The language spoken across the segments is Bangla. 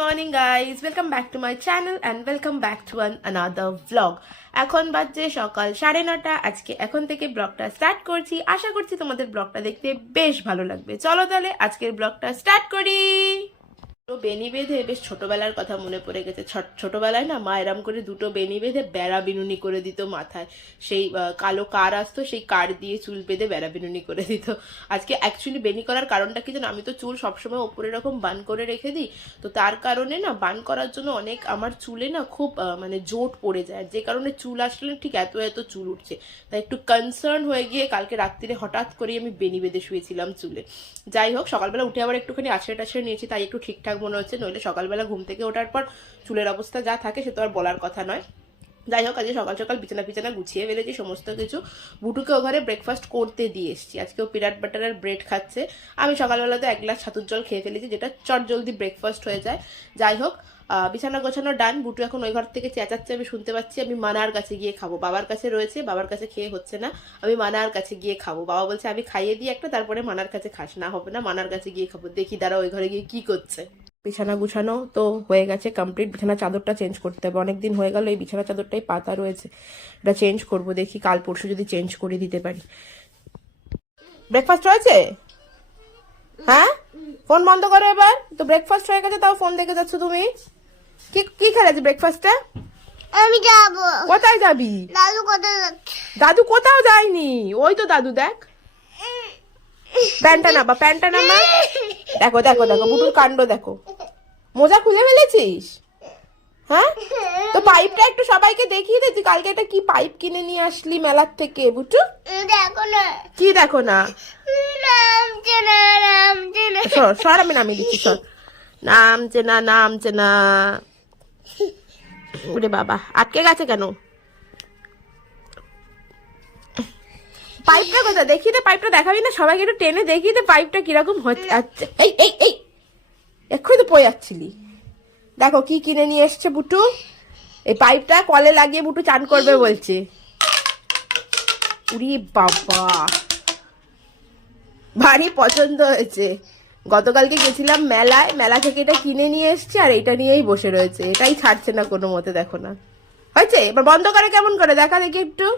Morning guys, welcome back to my channel and welcome back to another vlog. এখন বাজছে সকাল 9:30। আজকে এখন থেকে ব্লগটা স্টার্ট করছি। আশা করছি তোমাদের ব্লগটা দেখতে বেশ ভালো লাগবে। চলো তাহলে আজকের ব্লগটা স্টার্ট করি। বেনি বেঁধে বেশ ছোটবেলার কথা মনে পড়ে গেছে। ছোটবেলায় না মা এরম করে দুটো বেনি বেঁধে বেড়া বিনুনি করে দিত মাথায়। সেই কালো কার আসতো, সেই কার দিয়ে চুল বেঁধে বেড়া বিনুনি করে দিত। আজকে অ্যাকচুয়ালি বেনি করার কারণটা কি জানো, আমি তো চুল সবসময় ওপরে এরকম বান করে রেখে দিই, তো তার কারণে না বান করার জন্য অনেক আমার চুলে না খুব মানে জোট পড়ে যায়, যে কারণে চুল আসলে ঠিক এত এত চুল উঠছে। তাই একটু কনসার্ন হয়ে গিয়ে কালকে রাত্রিরে হঠাৎ করে আমি বেনি বেঁধে শুয়েছিলাম চুলে। যাই হোক, সকালবেলা উঠে আবার একটুখানি আছড়ে টাছড়ে নিয়েছি, তাই একটু ঠিকঠাক মনে হচ্ছে। নইলে সকালবেলা ঘুম থেকে ওঠার পর চুলের অবস্থা যা থাকে সে তো আর বলার কথা নয়। যাই হোক, আজকে সকাল সকাল বিছানা গুছিয়ে ফেলেছি সমস্ত কিছু। বুটুকে ও ঘরে ব্রেকফাস্ট করতে দিয়ে এসেছি। আজকে ও পিনাট বাটারের ব্রেড খাচ্ছে। আমি সকালবেলা তো 1 গ্লাস ছাতুর জল খেয়ে ফেলেছি, যেটা চট জলদি ব্রেকফাস্ট হয়ে যায়। যাই হোক, বিছানা গোছানো ডান। বুটু এখন ওই ঘর থেকে চেঁচাচ্ছে, আমি শুনতে পাচ্ছি। আমি মানার কাছে গিয়ে খাবো। বাবার কাছে রয়েছে, বাবার কাছে খেয়ে হচ্ছে না, আমি মানার কাছে গিয়ে খাবো। বাবা বলছে আমি খাইয়ে দিই একটা, তারপরে মানার কাছে খাস। না হবে না, মানার কাছে গিয়ে খাবো। দেখি দাঁড়া ওই ঘরে গিয়ে কি করছে। বিছানা গুছানো তো হয়ে গেছে কমপ্লিট। বিছানা চাদরটা চেঞ্জ করতে হবে, অনেকদিন হয়ে গেল এই বিছানা চাদরটাই পাতা রয়েছে। এটা চেঞ্জ করব, দেখি কাল পরশু যদি চেঞ্জ করে দিতে পারি। ব্রেকফাস্ট হয়েছে? হ্যাঁ, ফোন বন্ধ করো এবার। তো ব্রেকফাস্ট হয়ে গেছে, তাও ফোন দেখে যাচ্ছ তুমি। কি কি খেলেছি ব্রেকফাস্টে? আমি যাব। কোথায় যাবি? দাদু কোথায় যাচ্ছে? দাদু কোথাও যায়নি, ওই তো দাদু। দেখ প্যান্টটা নামা, প্যান্টটা নামা। দেখো দেখো দেখো বুটুর কাণ্ড দেখো। মোজা খুলে ফেলেছিস? হ্যাঁ, তো পাইপটা একটু সবাইকে দেখিয়ে দে। তুই কালকে একটা কি পাইপ কিনে নিয়ে আসলি মেলার থেকে বুটু। দেখো না। কি দেখো না? নামছে না, নামছে না। সর সর, আমি নামিয়ে দিচ্ছি, সর। নামছে না, নামছে না। ওরে বাবা, আটকে গেছে কেন? পাইপটা কোথায় দেখি দে। পাইপটা দেখাবি না সবাইকে? একটু টেনে দেখি দে পাইপটা কিরকম হচ্ছে। আচ্ছা, এই এই এই এক্ষুনি তো পড়ে যাচ্ছিলি। দেখো কি কিনে নিয়ে এসছে বুটু। এই পাইপটা কলে লাগিয়ে বুটু চান করবে বলছে। উরি বাবা, ভারী পছন্দ হয়েছে। গতকালকে গেছিলাম মেলায়, মেলা থেকে এটা কিনে নিয়ে এসছে আর এটা নিয়েই বসে রয়েছে। এটাই ছাড়ছে না কোনো মতে। দেখো না, হয়েছে? এবার বন্ধ করে কেমন করে দেখা দেখি একটু।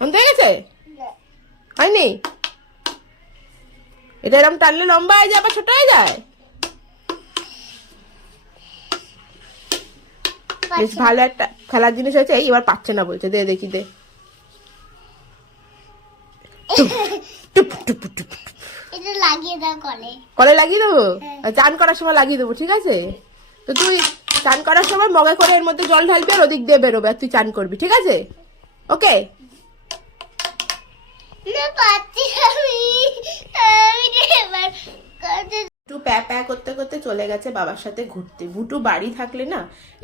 বন্ধ হয়ে গেছে? হয়নি? এটা এরকম টানলে লম্বা হয়ে যায় আবার ছোট হয়ে যায়। বেশ ভালো একটা খেলার জিনিস হয়েছে। এই এবার পাচ্ছে না বলছে, দে দেখি দে। এটা লাগিয়ে দাও কলে। কলে লাগিয়ে দেবো? চান করার সময় লাগিয়ে দেবো, ঠিক আছে? তো তুই চান করার সময় মগে করে এর মধ্যে জল ঢালবি আর ওদিক দিয়ে বেরোবে, আর তুই চান করবি, ঠিক আছে? ওকে। না পাচ্ছি আমি। আমি এবার বুটু প্যা প্যা করতে করতে চলে গেছে বাবার সাথে ঘুরতে। বুটু বাড়ি থাকলে না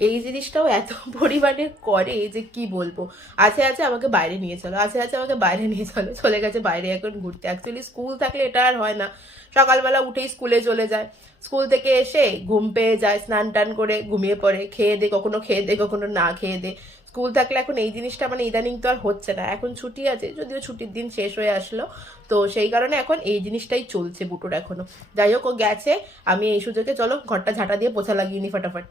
এই জিনিসটাও এত পরিমাণে করে যে কি বলবো। আছে আছে আমাকে বাইরে নিয়ে চলো, আছে আছে আমাকে বাইরে নিয়ে চলো। চলে গেছে বাইরে এখন ঘুরতে। অ্যাকচুয়ালি স্কুল থাকলে এটা আর হয় না। সকালবেলা উঠেই স্কুলে চলে যায়, স্কুল থেকে এসে ঘুম পেয়ে যায়, স্নান টান করে ঘুমিয়ে পড়ে, খেয়ে দে, কখনো খেয়ে দে কখনো না খেয়ে দে। স্কুল থাকলে এখন এই জিনিসটা মানে ইদানিং তো আর হচ্ছে না। এখন ছুটি আছে, যদিও ছুটির দিন শেষ হয়ে আসলো, তো সেই কারণে এখন এই জিনিসটাই চলছে বুটোর এখনো। যাই হোক, ও গেছে। আমি এই সুযোগে চলো ঘরটা ঝাঁটা দিয়ে পোছা লাগিয়ে নি ফটাফট।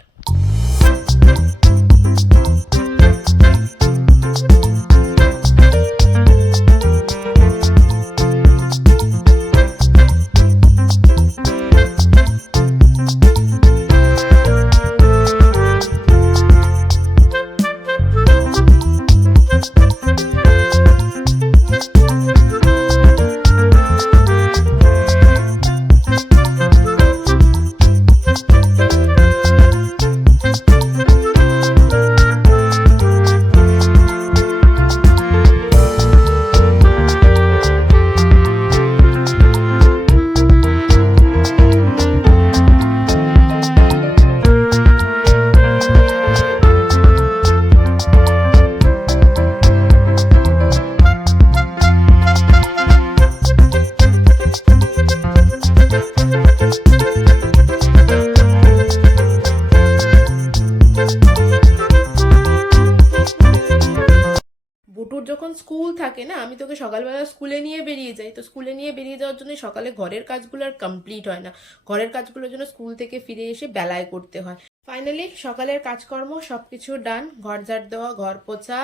স্কুল থাকে না, আমি তোকে সকালবেলা স্কুলে নিয়ে বেরিয়ে যাই, তো স্কুলে নিয়ে বেরিয়ে যাওয়ার জন্য সকালে ঘরের কাজগুলো আর কমপ্লিট হয় না, ঘরের কাজগুলোর জন্য স্কুল থেকে ফিরে এসে বেলায় করতে হয়। ফাইনালি সকালের কাজকর্ম সবকিছু ডান, ঘর ঝাড় দেওয়া, ঘর পোছা,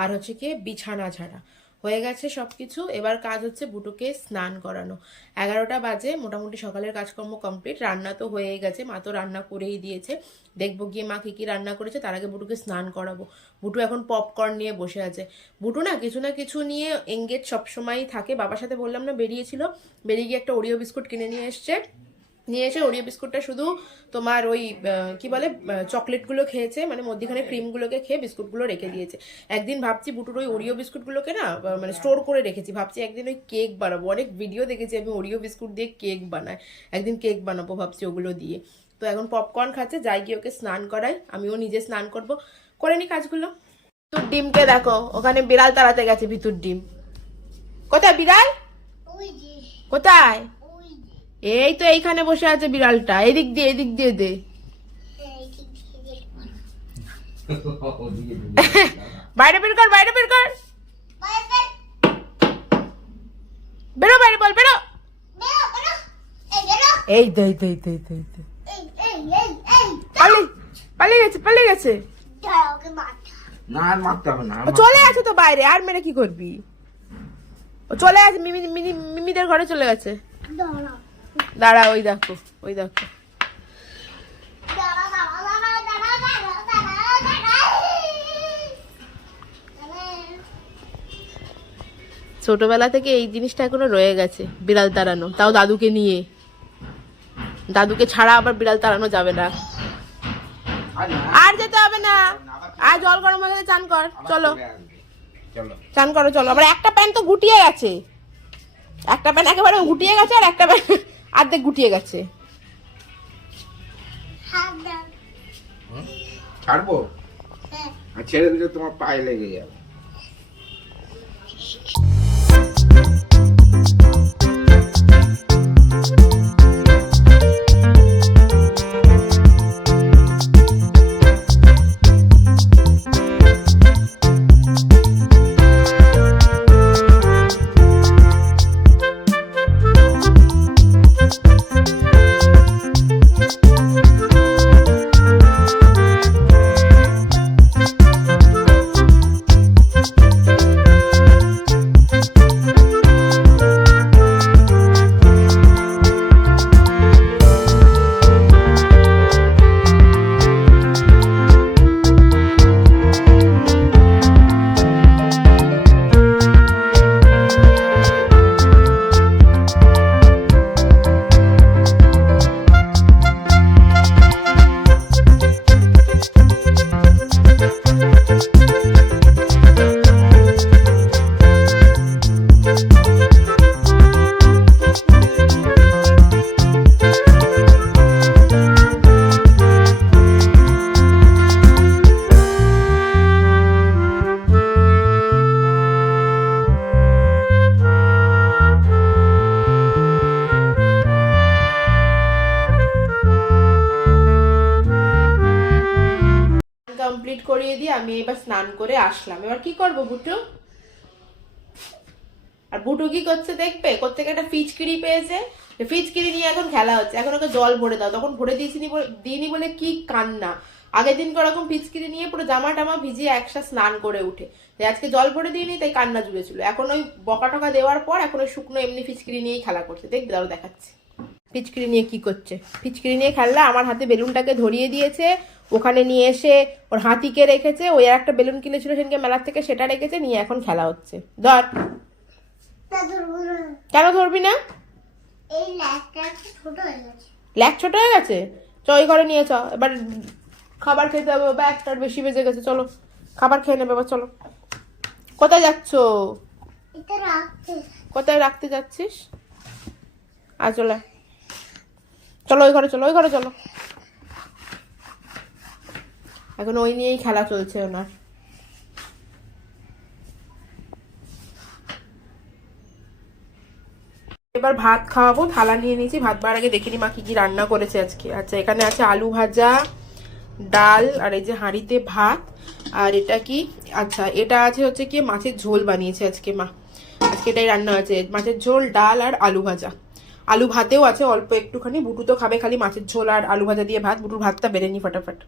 আর হচ্ছে কি বিছানা ঝাড়া হয়ে গেছে সবকিছু। এবার কাজ হচ্ছে বুটুকে স্নান করানো। 11টা বাজে, মোটামুটি সকালের কাজকর্ম কমপ্লিট, রান্না তো হয়েই গেছে, মা তো রান্না করেই দিয়েছে। দেখবো গিয়ে মা কি কি রান্না করেছে, তার আগে বুটুকে স্নান করাবো। বুটু এখন পপকর্ন নিয়ে বসে আছে। বুটু না কিছু নিয়ে এঙ্গেজ সবসময়ই থাকে। বাবার সাথে বললাম না বেরিয়েছিল, বেরিয়ে গিয়ে একটা ওরিও বিস্কুট কিনে নিয়ে এসে ওরিও বিস্কুটটা শুধু তোমার ওই কি বলে চকলেটগুলো খেয়েছে, মানে মধ্যখানে ক্রিমগুলোকে খেয়ে বিস্কুটগুলো রেখে দিয়েছে। একদিন ভাবছি বুটুর ওই ওরিও বিস্কুটগুলোকে না মানে স্টোর করে রেখেছি, ভাবছি একদিন ওই কেক বানাবো। অনেক ভিডিও দেখেছি আমি ওরিও বিস্কুট দিয়ে কেক বানাই, একদিন কেক বানাবো ভাবছি ওগুলো দিয়ে। তো এখন পপকর্ন খাচ্ছে, যাই গিয়ে ওকে স্নান করাই, আমিও নিজে স্নান করবো, করে নি কাজগুলো। ভিতুর ডিমকে দেখো, ওখানে বিড়াল তাড়াতে গেছে ভিতুর ডিম। কোথায় বিড়াল? ওই যে কোথায়? ওই যে এই তো এইখানে বসে আছে বিড়ালটা, এদিক দিয়ে দে। এই ঠিক ঠিক বাইরে বের কর, বাই বাই বেরো বাইরে, বল বেরো। বেরো বেরো এই বেরো এই দে এই পালিয়ে গেছে। দাঁড়াও ওকে মারতে না আর মারতে হবে না, ও চলে গেছে তো বাইরে, আর মেরে কি করবি? ও চলে গেছে, মিমিদের ঘরে চলে গেছে। দাঁড়াও দাঁড়া, ওই দেখো ছোটবেলা থেকে এই জিনিসটা এখনো রয়ে গেছে, বিড়াল তাড়ানো, তাও দাদুকে নিয়ে। দাদুকে ছাড়া আবার বিড়াল তাড়ানো যাবে না। আর যেতে হবে না, আর জল গরম হয়ে গেলে চান কর, চলো চান করো চলো। আবার একটা প্যান্ট তো গুটিয়ে গেছে, একটা প্যান্ট একেবারে গুটিয়ে গেছে, আর একটা প্যান্ট অর্ধেক গুটিয়ে গেছে। ছাড়বো আর ছেড়ে দিলে তোমার পায়ে লেগে যাবে। কমপ্লিট করিয়ে দিয়ে আমি এবার স্নান করে আসলাম। এবার কি করব বুটু? আর বুটু কি করছে দেখবে, কোত্থেকে একটা ফিচকিরি পেয়েছে, ফিচকিরি নিয়ে এখন খেলা হচ্ছে। এখন ওকে জল ভরে দাও, তখন ভরে দিইনি বলে কি কান্না। আগের দিন ওরকম ফিচকিরি নিয়ে পুরো জামা টামা ভিজিয়ে একসাথে স্নান করে উঠে, আজকে জল ভরে দিইনি তাই কান্না জুড়েছিল। এখন ওই বকা টকা দেওয়ার পর এখন ওই শুকনো এমনি ফিচকিরি নিয়েই খেলা করছে। দেখবে দাও দেখাচ্ছে ফিচকিরি নিয়ে কি করছে। ফিচকিরি নিয়ে খেললা, আমার হাতে বেলুনটাকে ধরিয়ে দিয়েছে, ওখানে নিয়ে এসে ওর হাতিকে রেখেছে, ওই আর একটা বেলুন কিনেছিল সেদিনকে মেলার থেকে, সেটা রেখেছে, নিয়ে এখন খেলা হচ্ছে। ধর। কেন ধরবি না? এই ল্যাকটা ছোট হয়ে গেছে। ল্যাক ছোট হয়ে গেছে? চ ওই ঘরে নিয়ে চ, এবার খাবার খেতে হবে, বা একটার বেশি বেজে গেছে, চলো খাবার খেয়ে নেবে এবার, চলো। কোথায় যাচ্ছ? এটা রাখতে। কোথায় রাখতে যাচ্ছিস? আর চলো ওই ঘরে চলো, এখন ওই নিয়েই খেলা চলছে ওনার। এবার ভাত খাওয়াবো, থালা নিয়ে নিয়েছি। ভাত বার আগে দেখিনি মা কি কি রান্না করেছে আজকে। আচ্ছা, এখানে আছে আলু ভাজা, ডাল, আর এই যে হাঁড়িতে ভাত। আর এটা কি, আচ্ছা এটা আছে হচ্ছে কি মাছের ঝোল বানিয়েছে আজকে মা। আজকে এটাই রান্না আছে, মাছের ঝোল, ডাল আর আলু ভাজা। আলু ভাতেও আছে অল্প একটুখানি। বুটু তো খাবে খালি মাছের ঝোল আর আলু ভাজা দিয়ে ভাত। বুটুর ভাতটা বেড়ে নি ফটাফট।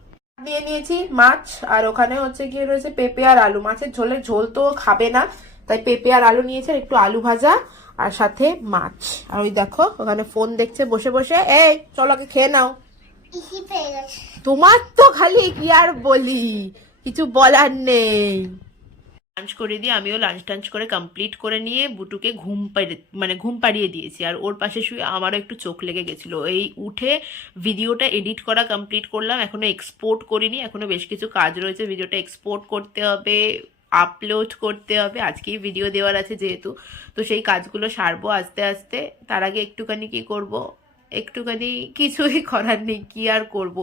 দিয়ে নিয়েছি মাছ, আর ওখানে হচ্ছে গিয়ে রয়েছে পেঁপে আর আলু। মাছের ঝোলের ঝোল তো খাবে না, তাই পেঁপে আর আলু নিয়েছে, একটু আলু ভাজা আর সাথে মাছ। আর ওই দেখো ওখানে ফোন দেখছে বসে বসে। এই চলো আগে খেয়ে নাও। ইসি পেয়ে গেছে। তোমার তো খালি কি আর বলি, কিছু বলার নেই। লাঞ্চ করে দিয়ে আমিও লাঞ্চ টাঞ্চ করে কমপ্লিট করে নিয়ে বুটুকে ঘুম পাড়িয়ে দিয়েছি। আর ওর পাশে শুয়ে আমারও একটু চোখ লেগে গেছিলো। এই উঠে ভিডিওটা এডিট করা কমপ্লিট করলাম, এখনো এক্সপোর্ট করিনি, এখনো বেশ কিছু কাজ রয়েছে। ভিডিওটা এক্সপোর্ট করতে হবে, আপলোড করতে হবে, আজকেই ভিডিও দেওয়ার আছে যেহেতু, তো সেই কাজগুলো সারবো আস্তে আস্তে। তার আগে একটুখানি কি করব, একটুখানি কিছুই করার নেই, কি আর করব।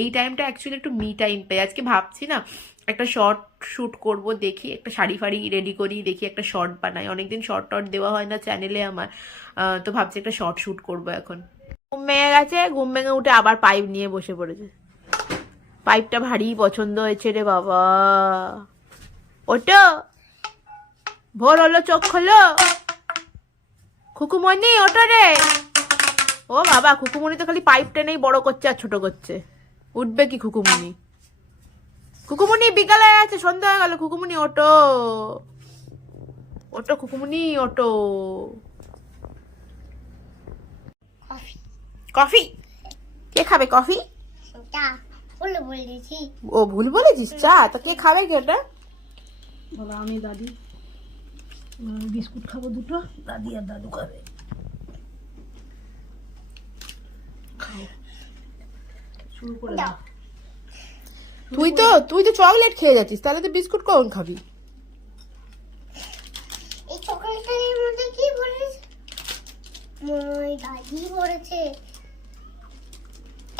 এই টাইমটা অ্যাকচুয়ালি একটু মি টাইম পাই। আজকে ভাবছি না একটা শর্ট শ্যুট করব, দেখি একটা শাড়ি ফাড়ি রেডি করি, দেখি একটা শর্ট বানাই। অনেকদিন শর্ট টর্ট দেওয়া হয় না চ্যানেলে আমার, তো ভাবছি একটা শর্ট শ্যুট করব এখন। ঘুম ভেঙে গেছে, ঘুম ভেঙে উঠে আবার পাইপ নিয়ে বসে পড়েছে। পাইপটা ভারী পছন্দ হয়েছে রে বাবা। ওটো ভোর হলো, চোখ খোলো। খুকুমনি ওটো রে। ও বাবা, খুকুমনি তো খালি পাইপ টেনেই বড় করছে আর ছোট করছে। উঠবে কি খুকুমনি? খুকুমনি বিকালে আছে, সন্ধ্যা হয়ে গেল। খুকুমনি ওটো, ওটো খুকুমনি ওটো। কফি। কফি? কে খাবে কফি? চা বলে বলেছি। ও ভুল বলেছিস, চা? তা কে খাবে কি ওটা? বাবা আমি দাদি বিস্কুট খাবো দুটো, দাদি আর দাদু খাবে। শুরু করে দাও। তুই তো চকলেট খেয়ে যাচ্ছিস, তাহলে তো বিস্কুট কখন খাবি? এই চকলেটের মধ্যে কি বলেছে? মই দাদি বলেছে।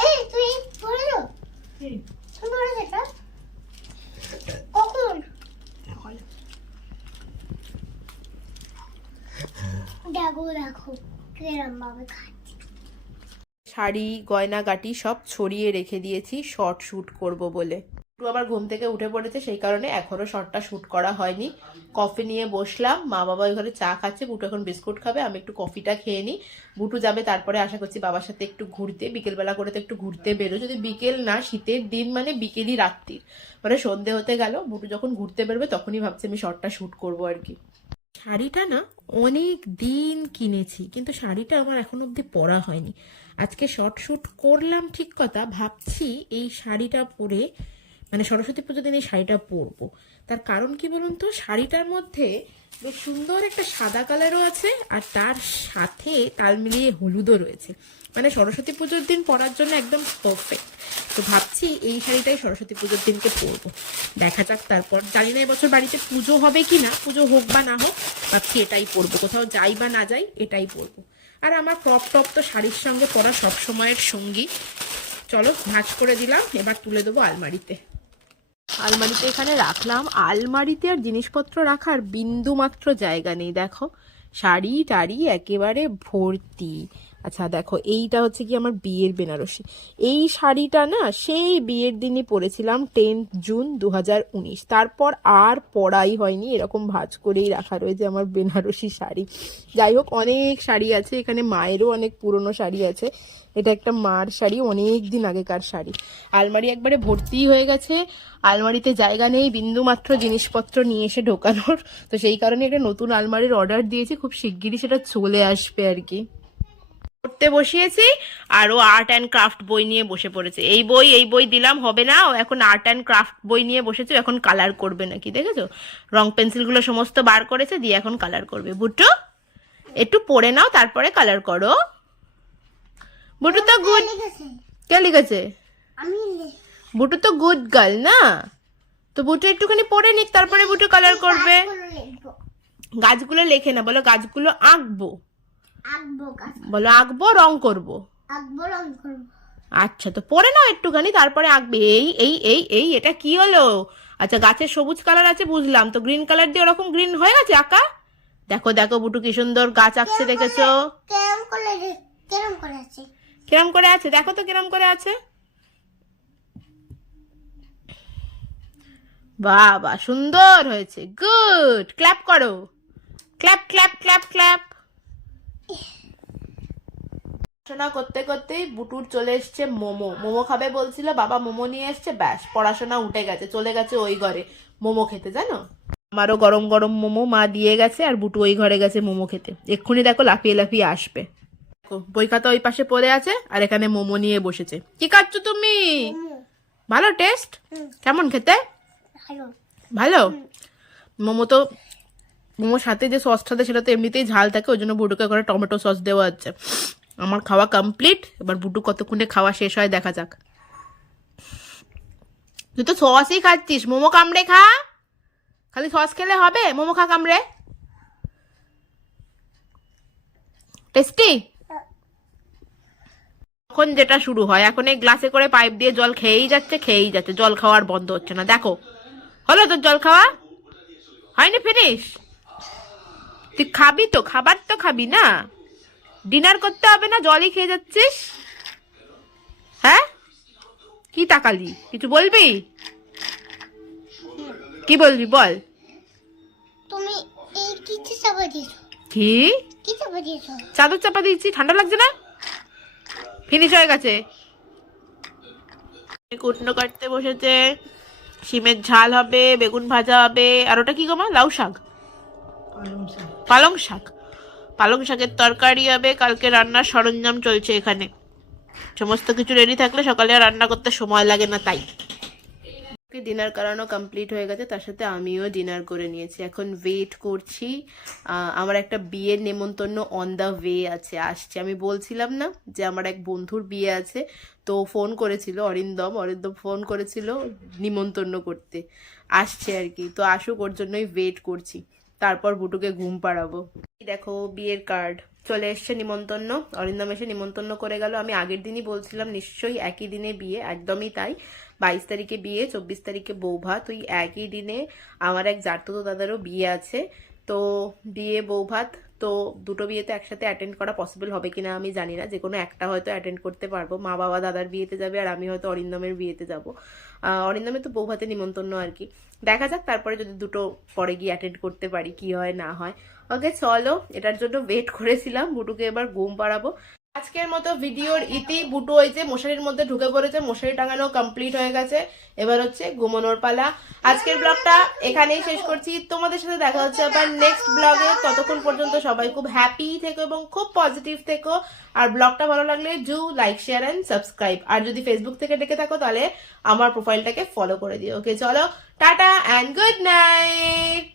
এই তুই বললো তুমি বলেছে এটা কখন? দেখো দেখো কিরম ভাবে খাচ্ছে। শাড়ি গয়নাগাটি সব ছড়িয়ে রেখে দিয়েছি শর্ট শ্যুট করব বলে। একটু আবার ঘুম থেকে উঠে পড়েছে, সেই কারণে এখনো শর্টটা শ্যুট করা হয়নি। কফি নিয়ে বসলাম, মা বাবা ওই ঘরে চা খাচ্ছে, বুটু এখন বিস্কুট খাবে, আমি একটু কফিটা খেয়ে নিই। বুটু যাবে তারপরে আশা করছি বাবার সাথে একটু ঘুরতে, বিকেলবেলা করে তো একটু ঘুরতে বেরো। যদি বিকেল না, শীতের দিন মানে বিকেলই রাত্রির, মানে সন্ধে হতে গেল। বুটু যখন ঘুরতে বেরোবে তখনই ভাবছি আমি শর্টটা শ্যুট করবো আর কি। শাড়িটা না অনেক দিন কিনেছি, কিন্তু শাড়িটা আমার এখন অবধি পরা হয়নি। আজকে শর্ট শ্যুট করলাম ঠিক কথা, ভাবছি এই শাড়িটা পরে মানে সরস্বতী পুজোর দিন এই শাড়িটা পরবো। তার কারণ কি বলুন তো, শাড়িটার মধ্যে বেশ সুন্দর একটা সাদা কালারও আছে, আর তার সাথে তাল মিলিয়ে হলুদও রয়েছে, মানে সরস্বতী পুজোর দিন পরার জন্য একদম পারফেক্ট। তো ভাবছি এই শাড়িটাই সরস্বতী পুজোর দিনকে পরবো, দেখা যাক। তারপর জানি না এবছর বাড়িতে পুজো হবে কি না, পুজো হোক বা না হোক ভাবছি এটাই পরবো, কোথাও যাই বা না যাই এটাই পরবো। আর আমার ক্রপ টপ তো শাড়ির সঙ্গে পরা সব সময়ের সঙ্গী। চলো ভাঁজ করে দিলাম, এবার তুলে দেবো আলমারিতে। আলমারিতে এখানে রাখলাম, আলমারিতে আর জিনিসপত্র রাখার বিন্দু মাত্র জায়গা নেই। দেখো শাড়ি টাড়ি একেবারে ভর্তি। আচ্ছা দেখো, এইটা হচ্ছে কি আমার বিয়ের বেনারসি। এই শাড়িটা না সেই বিয়ের দিনই পরেছিলাম, 10 জুন 2019। তারপর আর পরাই হয়নি, এরকম ভাঁজ করেই রাখা রয়েছে আমার বেনারসি শাড়ি। যাই হোক, অনেক শাড়ি আছে এখানে, মায়েরও অনেক পুরনো শাড়ি আছে। এটা একটা মার শাড়ি, অনেক দিন আগেকার শাড়ি। আলমারি একবারে ভর্তি হয়ে গেছে, আলমারিতে জায়গা নেই বিন্দু মাত্র জিনিসপত্র নিয়ে এসে ঢোকানোর। তো সেই কারণে একটা নতুন আলমারির অর্ডার দিয়েছি, খুব শিগগিরই সেটা চলে আসবে আর কি। পড়তে বসিয়েছি, আর ও আর্ট অ্যান্ড ক্রাফট বই নিয়ে বসে পড়েছে। এই বই দিলাম হবে না, ও এখন আর্ট অ্যান্ড ক্রাফট বই নিয়ে বসেছে, এখন কালার করবে নাকি দেখেছো, রং পেন্সিলগুলো সমস্ত বার করেছে, দিয়ে এখন কালার করবে। বুটু একটু পড়ে নাও তারপরে কালার করো। বুটু তো গুড, কে লিখেছে? আমি বুটু তো গুড গার্ল না, তো বুটু একটুখানি পড়ে নিক, তারপরে বুটু কালার করবে। লিখবো। গাছগুলো লেখে না, বলো গাছগুলো আঁকবো। আঁকবো গাছ। বলো আঁকবো, রং করবো। আঁকবো রং করবো। আচ্ছা তো পড়ে নাও একটুখানি, তারপরে আঁকবে। এই এই এই এই এটা কি হলো? আচ্ছা গাছের সবুজ কালার আছে বুঝলাম, তো গ্রিন কালার দিয়ে ওরকম গ্রিন হয়ে গেছে আঁকা। দেখো দেখো বুটু কি সুন্দর গাছ আঁকছে, দেখেছো? কেরম করে আছে? কিরম করে আছে দেখো তো, কিরম করে আছে। বাবা সুন্দর হয়েছে, গুড, ক্ল্যাপ করো, ক্ল্যাপ ক্ল্যাপ ক্ল্যাপ ক্ল্যাপ। পড়াশোনা করতে করতেই বুটুর চলে এসছে মোমো। মোমো খাবে বলছিল, বাবা মোমো নিয়ে এসছে, ব্যাস পড়াশোনা উঠে গেছে, চলে গেছে ওই ঘরে মোমো খেতে। জানো, আমারও গরম গরম মোমো মা দিয়ে গেছে, আর বুটু ওই ঘরে গেছে মোমো খেতে। এক্ষুনি দেখো লাফিয়ে লাফিয়ে আসবে। দেখো বই খাতা ওই পাশে পড়ে আছে, আর এখানে মোমো নিয়ে বসেছে। কি খাচ্ছ তুমি? ভালো টেস্ট? কেমন খেতে? ভালো। ভালো। মোমো তো, মোমোর সাথে যে সসটা দেয় সেটা তো এমনিতেই ঝাল থাকে, ওই জন্য বুটুকে করে টমেটো সস দেওয়া হচ্ছে। আমার খাওয়া কমপ্লিট, এবার বুটু কতক্ষণে খাওয়া শেষ হয় দেখা যাক। তুই তো সসই খাচ্ছিস, মোমো কামড়ে খা। খালি সস খেলে হবে? মোমো খা কামড়ে। টেস্টি। এখন যেটা শুরু হয়, এখন এই গ্লাসে করে পাইপ দিয়ে জল খেয়েই যাচ্ছে, জল খাওয়ার বন্ধ হচ্ছে না। দেখো, হলো তোর জল খাওয়া? হয়নি ফিনিশ? তুই খাবি তো, খাবার তো খাবি না? ডিনার করতে হবে না, জলই খেয়ে যাচ্ছিস? হ্যাঁ, কি তাকালি? কিছু বলবি? কি বলবি বল। তুমি এই কিছু চাপা দিয়েছো? কি কি চাপা দিয়েছো? চাদর চাপা দিয়েছি, ঠান্ডা লাগছে না? ফিনিশ হয়ে গেছে। কুটনো কাটতে বসেছে, শিমের ঝাল হবে, বেগুন ভাজা হবে, আর ওটা কি গো মা? লাউ শাক, পালং শাক, পালং শাকের তরকারি হবে। কালকে রান্নার সরঞ্জাম চলছে এখানে, সমস্ত কিছু রেডি থাকলে সকালে আর রান্না করতে সময় লাগে না। তাই ডিনার করানো কমপ্লিট হয়ে গেছে, তার সাথে আমিও ডিনার করে নিয়েছি। এখন ওয়েট করছি, আমার একটা বিয়ের নেমন্তন্ন অন দ্য ওয়ে আছে, আসছে। আমি বলছিলাম না যে আমার এক বন্ধুর বিয়ে আছে, তো ফোন করেছিল অরিন্দম ফোন করেছিল নিমন্তন্ন করতে, আসছে আর কি। তো আসুক, ওর জন্যই ওয়েট করছি, তারপর বুটুকে ঘুম পাড়াবো। দেখো বিয়ের কার্ড চলে এসছে, নিমন্তন্ন। অরিন্দম এসে নিমন্তন্ন করে গেল। আমি আগের দিনই বলছিলাম নিশ্চয়ই একই দিনে বিয়ে, একদমই তাই। 22 তারিখে বিয়ে, 24 তারিখে বৌভাত। ওই একই দিনে আমার এক জারতুতো দাদারও বিয়ে আছে। তো বিয়ে বৌভাত, তো দুটো বিয়েতে একসাথে অ্যাটেন্ড করা পসিবল হবে কিনা আমি জানি না, যে কোনো একটা হয়তো অ্যাটেন্ড করতে পারবো। মা বাবা দাদার বিয়েতে যাবে, আর আমি হয়তো অরিন্দমের বিয়েতে যাব। অরিন্দমের তো বৌভাতে নিমন্তন্ন আর কি, দেখা যাক। তারপরে যদি দুটো পরে গিয়ে অ্যাটেন্ড করতে পারি, কি হয় না হয়। ওকে চলো, এটার জন্য ওয়েট করেছিলাম। বুটুকে এবার ঘুম পাড়াবো। আজকের মতো ভিডিওর ইতি। বুটু ওই যে মশারির মধ্যে ঢুকে পড়েছে, মশারি টাঙানো কমপ্লিট হয়ে গেছে, এবার হচ্ছে ঘুমানোর পালা। আজকের ব্লগটা এখানেই শেষ করছি, তোমাদের সাথে দেখা হচ্ছে আবার নেক্সট ব্লগে। ততক্ষণ পর্যন্ত সবাই খুব হ্যাপি থেকো এবং খুব পজিটিভ থেকো। আর ব্লগটা ভালো লাগলে do like, share and subscribe. আর যদি ফেসবুক থেকে দেখে থাকো তাহলে আমার প্রোফাইলটাকে ফলো করে দিও। ওকে চলো, টাটা অ্যান্ড গুড নাইট।